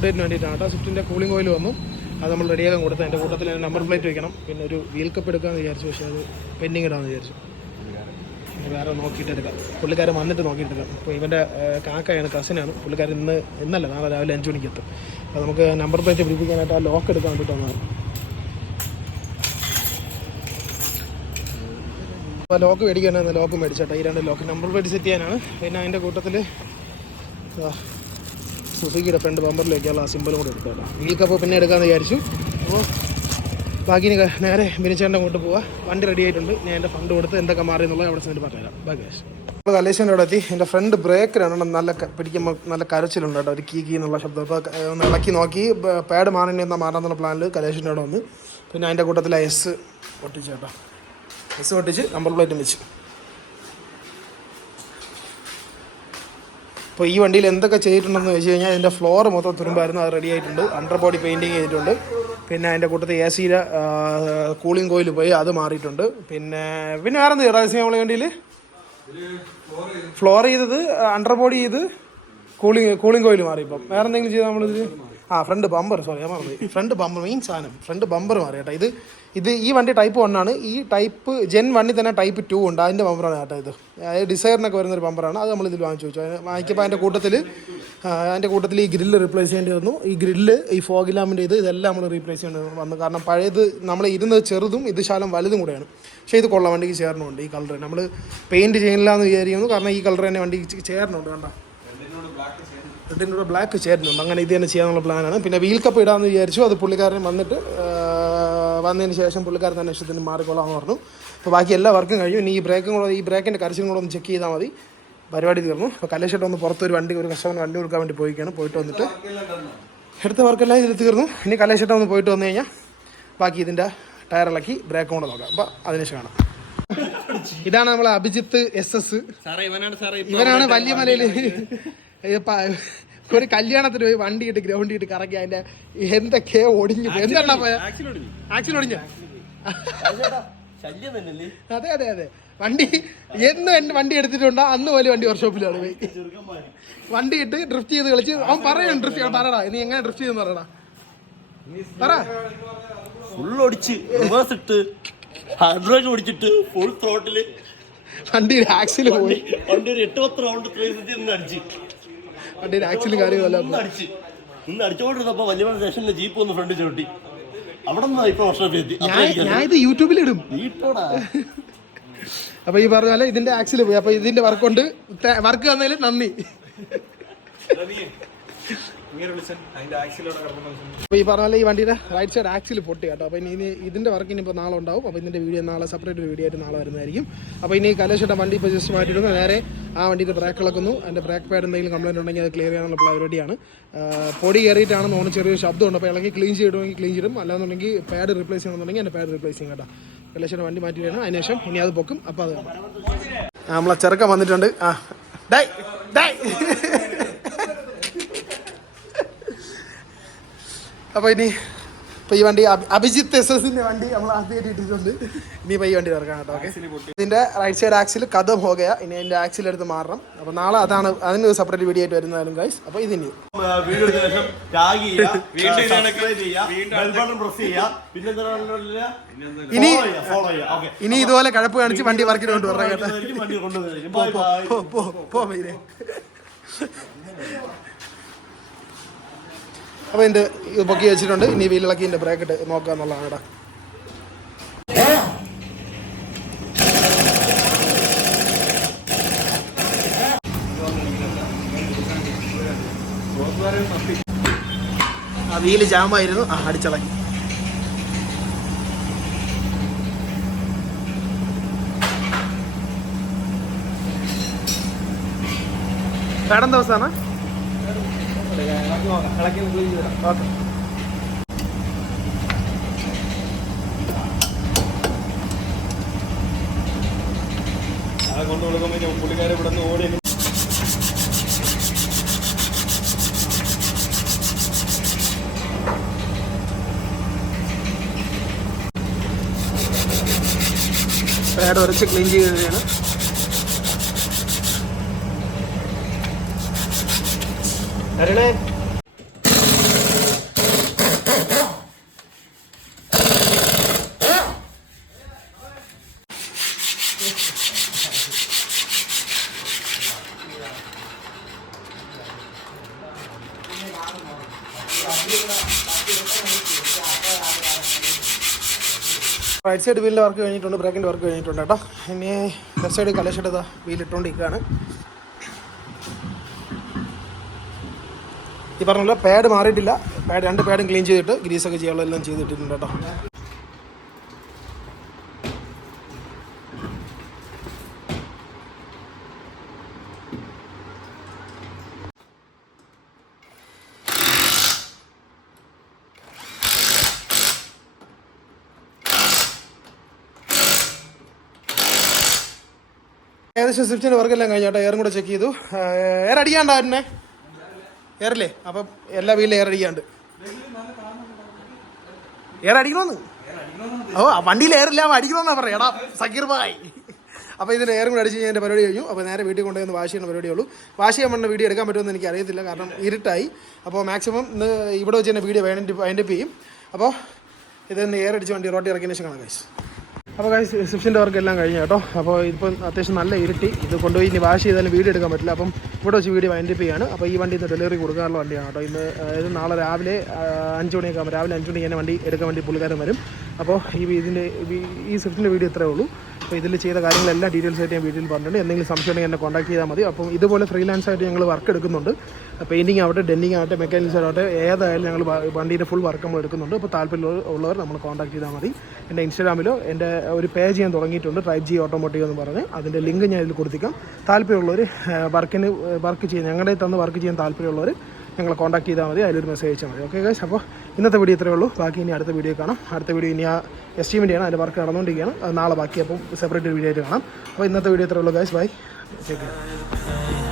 അപ്ഡേറ്റിന് വേണ്ടിയിട്ടാണ് കേട്ടോ. സ്വിഫ്റ്റിൻ്റെ cooling oil വന്നു, അത് നമ്മൾ റെഡിയാക്കാൻ കൊടുത്തു. അതിൻ്റെ കൂട്ടത്തിൽ നമ്പർ പ്ലേറ്റ് വെക്കണം, പിന്നെ ഒരു വീൽ കപ്പ് എടുക്കാമെന്ന് വിചാരിച്ചു. പക്ഷേ അത് പെൻഡിങ് ഇടാമെന്ന് വിചാരിച്ചു. വേറെ നോക്കിയിട്ട് എടുക്കാം, പുള്ളിക്കാരൻ വന്നിട്ട് നോക്കിയിട്ടെടുക്കാം. അപ്പോൾ ഇവൻ്റെ കാക്കയാണ്, കസിനാണ്. പുള്ളിക്കാരൻ ഇന്നല്ല നാളെ രാവിലെ 5 മണിക്ക് എത്തും. അപ്പോൾ നമുക്ക് നമ്പർ പ്ലേറ്റ് പിടിപ്പിക്കാനായിട്ട് ആ ലോക്ക് എടുക്കാൻ വേണ്ടിയിട്ട് വന്നതാണ്. അപ്പോൾ ലോക്ക് മേടിക്കാനാണ്, ലോക്ക് മേടിച്ചേട്ടാ. ഈ 2 ലോക്ക് നമ്പർ പ്ലേറ്റ് സെറ്റ് ചെയ്യാനാണ്. പിന്നെ അതിൻ്റെ കൂട്ടത്തിൽ സുസുക്കിയുടെ ഫ്രണ്ട് ബമ്പറിൽ വയ്ക്കാനുള്ള ആ സിമ്പിളും കൂടെ എടുക്കാം കേട്ടോ. വീൽ കപ്പ് പിന്നെ എടുക്കാമെന്ന് വിചാരിച്ചു. അപ്പോൾ ബാക്കി നേരെ ബിനിച്ചേട്ടൻ്റെ അങ്ങോട്ട് പോവാം. വണ്ടി റെഡി ആയിട്ടുണ്ട്. ഞാൻ എൻ്റെ ഫണ്ട് കൊടുത്ത് എന്തൊക്കെ മാറി എന്നുള്ളത് അവിടെ ചെന്നിട്ട് പറഞ്ഞുതരാം. ബാക്കി നമ്മൾ കലേശൻ്റെ അവിടെ എത്തി. എൻ്റെ ഫ്രണ്ട് ബ്രേക്കിലാണ് നല്ല പിടിക്കുമ്പോൾ നല്ല കരച്ചിലുണ്ട് കേട്ടോ, ഒരു കീ എന്നുള്ള ശബ്ദം. അപ്പോൾ ഒന്ന് ഇളക്കി നോക്കി പാഡ് മാറേണ്ടി എന്നാൽ മാറാന്നുള്ള പ്ലാനിൽ കലേശൻ്റെ അവിടെ വന്ന്. പിന്നെ അതിൻ്റെ കൂട്ടത്തിൽ എസ് ഒട്ടിച്ച് കേട്ടോ, എസ് ഒട്ടിച്ച് നമ്പർ പ്ലേറ്റും വെച്ച്. അപ്പോൾ ഈ വണ്ടിയിൽ എന്തൊക്കെ ചെയ്തിട്ടുണ്ടെന്ന് വെച്ച് കഴിഞ്ഞാൽ ഇതിൻ്റെ ഫ്ലോർ മൊത്തം തുരുമ്പായിരുന്നു, അത് റെഡി ആയിട്ടുണ്ട്. അണ്ടർ ബോഡി പെയിൻറ്റിങ് ചെയ്തിട്ടുണ്ട്. പിന്നെ അതിൻ്റെ കൂട്ടത്തിൽ എ സിയുടെ കൂളിംഗ് കോയിൽ പോയി അത് മാറിയിട്ടുണ്ട്. പിന്നെ വേറെ എന്ത് റഹസ്യം നമ്മളെ വണ്ടിയിൽ ഫ്ലോർ ചെയ്തത്, അണ്ടർ ബോഡി ചെയ്ത് കൂളിംഗ് കോയിൽ മാറി. ഇപ്പം വേറെ എന്തെങ്കിലും ചെയ്താൽ നമ്മളിത് ഫ്രണ്ട് ബമ്പർ, സോറി ഞാൻ മറന്നു, ഫ്രണ്ട് ബമ്പർ മെയിൻ സാധനം, ഫ്രണ്ട് ബമ്പർ മാറി കേട്ടോ. ഇത് ഈ വണ്ടി ടൈപ്പ് 1 ആണ്. ഈ ടൈപ്പ് ജെൻ 1 തന്നെ ടൈപ്പ് 2 ഉണ്ട്, അതിൻ്റെ ബമ്പറാണ് കേട്ടോ. ഇത് ഡിസൈറിനൊക്കെ വരുന്നൊരു ബമ്പറാണ്, അത് നമ്മളിതിൽ വാങ്ങിച്ചു വെച്ചു. വാങ്ങിക്കപ്പോൾ അതിൻ്റെ കൂട്ടത്തിൽ ഈ ഗ്രില്ല് റീപ്ലേസ് ചെയ്യേണ്ടി വന്നു. ഈ ഗ്രില്ല്, ഈ ഫോഗ് ലാമ്പിൻ്റെ ഇതെല്ലാം നമ്മൾ റീപ്ലേസ് ചെയ്യേണ്ടി വന്നു. കാരണം പഴയത് നമ്മൾ ഇരുന്നത് ചെറുതും ഇത് ശാലം വലുതും കൂടെയാണ്. പക്ഷേ ഇത് കൊള്ളാം, വണ്ടിക്ക് ചേർന്നുണ്ട്. ഈ കളർ നമ്മൾ പെയിൻറ്റ് ചെയ്യില്ല എന്ന് വിചാരിക്കുന്നു, കാരണം ഈ കളർ തന്നെ വണ്ടിക്ക് ചേർന്നുണ്ട്. കണ്ടോ, റെഡിനൂടെ ബ്ലാക്ക് ചേരുന്നുണ്ട്. അങ്ങനെ ഇത് തന്നെ ചെയ്യാനുള്ള പ്ലാനാണ്. പിന്നെ വീൽ കപ്പ് ഇടാമെന്ന് വിചാരിച്ചു. അത് പുള്ളിക്കാരൻ വന്നതിന് ശേഷം പുള്ളിക്കാരൻ തന്നെ ഇഷ്ടത്തിന് മാറിക്കൊള്ളാമെന്ന് പറഞ്ഞു. അപ്പോൾ ബാക്കി എല്ലാ വർക്കും കഴിഞ്ഞു. ഇനി ഈ ബ്രേക്കിൻ്റെ കരച്ചിലും കൂടെ ഒന്ന് ചെക്ക് ചെയ്താൽ മതി, പരിപാടി തീർന്നു. അപ്പോൾ കലേശേട്ടൻ ഒന്ന് പുറത്തൊരു കസ്റ്റമറിന് വണ്ടി കൊടുക്കാൻ വേണ്ടി പോയിക്കാണ്. പോയിട്ട് വന്നിട്ട് എടുത്ത വർക്കെല്ലാം ഇതിൽ തീർന്നു. ഇനി കലേശേട്ടൻ ഒന്ന് പോയിട്ട് വന്നു കഴിഞ്ഞാൽ ബാക്കി ഇതിൻ്റെ ടയറിളക്കി ബ്രേക്കും കൂടെ നോക്കാം. അപ്പോൾ അതിനുശേഷം കാണാം. ഇതാണ് നമ്മളെ അഭിജിത്ത് SS. ഇവനാണ് വലിയ മലയിൽ ഒരു കല്യാണത്തിന് പോയി വണ്ടി ഇട്ട് ഗ്രൗണ്ടിൽ ഇട്ട് കറക്കി അതിന്റെ എന്തൊക്കെയോ ഒടിഞ്ഞു. എന്താണ് ആക്സിൽ ഒടിഞ്ഞ? അതെ അതെ അതെ, വണ്ടി എന്നും എന്റെ വണ്ടി എടുത്തിട്ടുണ്ടോ അന്ന് പോലെ വണ്ടി വർക്ക്ഷോപ്പിലാണ് പോയി വണ്ടി ഇട്ട് ഡ്രിഫ്റ്റ് ചെയ്ത് കളിച്ച്. അവൻ പറയണം ഡ്രിഫ്റ്റ് ചെയ്യാൻ, പറയടാ നീ എങ്ങനെ ഡ്രിഫ്റ്റ് ചെയ്തെന്ന് പറയടാ, പറ. ഫുൾ ത്രോട്ടില് വണ്ടിയുടെ ആക്സില് പോയി. വണ്ടി ഒരു 8-10 റൗണ്ട് അടിച്ച് വണ്ടിയുടെ ആക്സിലും കാര്യമല്ല അടിച്ചുകൊണ്ടിരുന്നപ്പോ വലിയ സ്റ്റേഷനിലെ ജീപ്പ് ഒന്ന് ഫ്രണ്ട് ചവിട്ടി. അവിടെ ഞാൻ ഇത് യൂട്യൂബിലിടും. അപ്പൊ ഈ പറഞ്ഞ പോലെ ഇതിന്റെ ആക്സില് പോയി. അപ്പൊ ഇതിന്റെ വർക്ക് തന്നതിൽ നന്ദി. അപ്പോൾ ഈ പറഞ്ഞ പോലെ ഈ വണ്ടിയുടെ റൈറ്റ് സൈഡ് ആക്സിൽ പൊട്ടി കേട്ടോ. അപ്പോൾ ഇനി ഇതിൻ്റെ വർക്ക് ഇനിയിപ്പോൾ നാളെ ഉണ്ടാവും. അപ്പോൾ ഇതിൻ്റെ വീഡിയോ നാളെ സെപ്പറേറ്റ് ഒരു വീഡിയോ ആയിട്ട് നാളെ വരുന്നതായിരിക്കും. അപ്പോൾ ഇനി കലേശേട്ടൻ വണ്ടി ഇപ്പോൾ ജസ്റ്റ് മാറ്റിയിടുന്നു. നേരെ ആ വണ്ടിയുടെ ബ്രേക്ക് ഇളക്കുന്നു. അതിൻ്റെ ബ്രേക്ക് പാഡ് എന്തെങ്കിലും കംപ്ലൈൻറ്റ് ഉണ്ടെങ്കിൽ അത് ക്ലിയർ ചെയ്യാനുള്ള പരിപാടിയാണ്. പൊടി കയറിയിട്ടാണെന്ന് തോന്നുന്നു, ചെറിയൊരു ശബ്ദമുണ്ട്. അപ്പോൾ ഇളക്കി ക്ലീൻ ചെയ്തിടുമെങ്കിൽ ക്ലീൻ ചെയ്യും, അല്ലാന്നുണ്ടെങ്കിൽ പാഡ് റീപ്ലേസ് ചെയ്യണമെന്നുണ്ടെങ്കിൽ എൻ്റെ പാഡ് റീപ്ലേസ് ചെയ്യും കേട്ടോ. കലേശേട്ടൻ വണ്ടി മാറ്റിയിട്ടാണ്, അതിനുശേഷം ഇനി അത് പൊക്കും. അപ്പോൾ അത് നമ്മളെ ചെറുക്കൻ വന്നിട്ടുണ്ട്. ഡൈ ഡൈ അപ്പോൾ ഈ വണ്ടി അഭിജിത്ത് SS വണ്ടി നമ്മൾ ആദ്യമായിട്ട് ഇട്ടിട്ടുണ്ട്. ഇനിയിപ്പോൾ ഈ വണ്ടി ഇറക്കാം കേട്ടോ. ഓക്കെ, ഇതിൻ്റെ റൈറ്റ് സൈഡ് ആക്സിൽ കഥം പോകുക. ഇനി അതിൻ്റെ ആക്സിൽ എടുത്ത് മാറണം. അപ്പോൾ നാളെ അതിന് സെപ്പറേറ്റ് വീഡിയോ ആയിട്ട് വരുന്നതായിരുന്നു ഗൈസ്. അപ്പോൾ ഇതിന് ഇനി ഇതുപോലെ കഴപ്പ് കാണിച്ച് വണ്ടി വർക്കിന് കൊണ്ടുവരാം കേട്ടോ. അപ്പോൾ ഇതിൻ്റെ പൊക്കി വെച്ചിട്ടുണ്ട്. ഇനി വീലിളക്കി ഇതിൻ്റെ ബ്രേക്ക് ഇട്ട് നോക്കുക എന്നുള്ളതാണ് കേട്ടോ. ആ വീല് ജാമായിരുന്നു, അടിച്ചിളക്കി. വേടം ദിവസമാണ്. ഓക്കെ, കൊണ്ടു കൊടുക്കുമ്പോൾ പുള്ളിക്കാരെ ഇവിടെ നിന്ന് ഓടി പാഡ് ഉരച്ച് ക്ലീൻ ചെയ്യുകയാണ്. റൈറ്റ് സൈഡ് വീലിൻ്റെ വർക്ക് കഴിഞ്ഞിട്ടുണ്ട്, ബ്രേക്കിൻ്റെ വർക്ക് കഴിഞ്ഞിട്ടുണ്ട് കേട്ടോ. ഇനി ലെഫ്റ്റ് സൈഡ് കലശെടുത്ത വീലിട്ടുകൊണ്ടിരിക്കുകയാണ്. ഈ പറഞ്ഞ പാഡ് മാറിയിട്ടില്ല, രണ്ട് പാഡും ക്ലീൻ ചെയ്തിട്ട് ഗ്രീസൊക്കെ ചെയ്യാനുള്ള എല്ലാം ചെയ്തിട്ടിട്ടുണ്ട് കേട്ടോ. ഏകദേശം സ്വിഫ്റ്റിൻ്റെ വർക്കെല്ലാം കഴിഞ്ഞോട്ടോ. എയറും കൂടെ ചെക്ക് ചെയ്തു. എയർ അടിക്കാണ്ടായിരുന്നേ, എയറില്ലേ? അപ്പം എല്ലാ വീലിലും എയർ അടിക്കാണ്ട്. എയർ അടിക്കണമെന്ന് വണ്ടിയിൽ എയറില്ല, അടിക്കണമെന്നാ പറയാം. എടാ സക്കീർ ഭായ്. അപ്പോൾ ഇതിന് എയറും കൂടെ അടിച്ച് കഴിഞ്ഞാൽ എൻ്റെ പരിപാടി കഴിഞ്ഞു. അപ്പോൾ നേരെ വീട്ടിൽ കൊണ്ടുപോയി വാഷ് ചെയ്യുന്ന പരിപാടിയുള്ളൂ. വാഷ് ചെയ്യാൻ വേണ്ട വീഡിയോ എടുക്കാൻ പറ്റുമെന്ന് എനിക്ക് അറിയത്തില്ല, കാരണം ഇരുട്ടായി. അപ്പോൾ മാക്സിമം ഇന്ന് ഇവിടെ വെച്ച് തന്നെ വീഡിയോ വൈൻഡപ്പ് ചെയ്യും. അപ്പോൾ ഇതൊന്ന് എയർ അടിച്ച് വണ്ടി റോട്ടി ഇറക്കിയതിന് ശേഷം കാണാം ഗൈസ്. അപ്പോൾ ഗൈസ് സ്വിഫ്റ്റിൻ്റെ വർക്ക് എല്ലാം കഴിഞ്ഞു കേട്ടോ. അപ്പോൾ ഇപ്പം അത്യാവശ്യം നല്ല ഇരുട്ടി, ഇത് കൊണ്ടുപോയി ഇനി വാഷ് ചെയ്താലും വീഡിയോ എടുക്കാൻ പറ്റില്ല. അപ്പം ഇവിടെ വെച്ച് വീഡിയോ വൈൻഡപ്പ് ചെയ്യാണ്. അപ്പോൾ ഈ വണ്ടി ഇന്ന് ഡെലിവറി കൊടുക്കാനുള്ള വണ്ടിയാണ് കേട്ടോ. ഇന്ന് അതായത് നാളെ രാവിലെ 5 മണിയൊക്കെ ആകുമ്പോൾ, രാവിലെ 5 മണിക്ക് തന്നെ വണ്ടി എടുക്കാൻ വേണ്ടി പുള്ളിക്കാരൻ വരും. അപ്പോൾ ഈ സ്വിഫ്റ്റിൻ്റെ വീഡിയോ ഇത്രയേ ഉള്ളൂ. അപ്പോൾ ഇതിൽ ചെയ്ത കാര്യങ്ങളെല്ലാം ഡീറ്റെയിൽസ് ആയിട്ട് ഞാൻ വീഡിയോയിൽ പറഞ്ഞിട്ടുണ്ട്. എന്തെങ്കിലും സംശയം ഉണ്ടെങ്കിൽ എന്നെ കോൺടാക്ട് ചെയ്താൽ മതി. അപ്പം ഇതുപോലെ ഫ്രീലാൻസ് ആയിട്ട് ഞങ്ങൾ വർക്ക് എടുക്കുന്നുണ്ട്. പെയിൻറ്റിങ് ആവട്ടെ, ഡെന്നിങ് ആവട്ടെ, മെക്കാനിക്സ് ആവട്ടെ, ഏതായാലും ഞങ്ങൾ വണ്ടീൻ്റെ ഫുൾ വർക്ക് നമ്മൾ എടുക്കുന്നുണ്ട്. അപ്പോൾ താല്പര്യമുള്ളവർ നമ്മൾ കോൺടാക്ട് ചെയ്താൽ മതി. എൻ്റെ ഇൻസ്റ്റാഗ്രാമിലോ എൻ്റെ ഒരു പേജ് ഞാൻ തുടങ്ങിയിട്ടുണ്ട്, ട്രൈബ് ജി ഓട്ടോമോട്ടീവ് എന്ന് പറഞ്ഞ്. അതിൻ്റെ ലിങ്ക് ഞാൻ ഇതിൽ കൊടുത്തിക്കാം. താല്പര്യമുള്ളവർ വർക്ക് ചെയ്യാൻ, ഞങ്ങളുടെ തന്ന് വർക്ക് ചെയ്യാൻ താല്പര്യമുള്ളവർ ഞങ്ങളെ കോൺടാക്ട് ചെയ്താൽ മതി, അതിലൊരു മെസ്സേജ് അയച്ചാൽ മതി. ഓക്കെ ഗൈസ്, അപ്പോൾ ഇന്നത്തെ വീഡിയോ ഇത്രയേ ഉള്ളൂ. ബാക്കി ഇനി അടുത്ത വീഡിയോ കാണാം. അടുത്ത വീഡിയോ ഇനി ആ എസ്റ്റിമേൻ്റെയാണ്, അതിൻ്റെ വർക്ക് നടന്നുകൊണ്ടിരിക്കുകയാണ്. അത് നാളെ ബാക്കി അപ്പം സെപ്പറേറ്റ് വീഡിയോ ആയിട്ട് കാണാം. അപ്പോൾ ഇന്നത്തെ വീഡിയോ ഇത്രയേ ഉള്ളൂ ഗൈസ്. By, take care.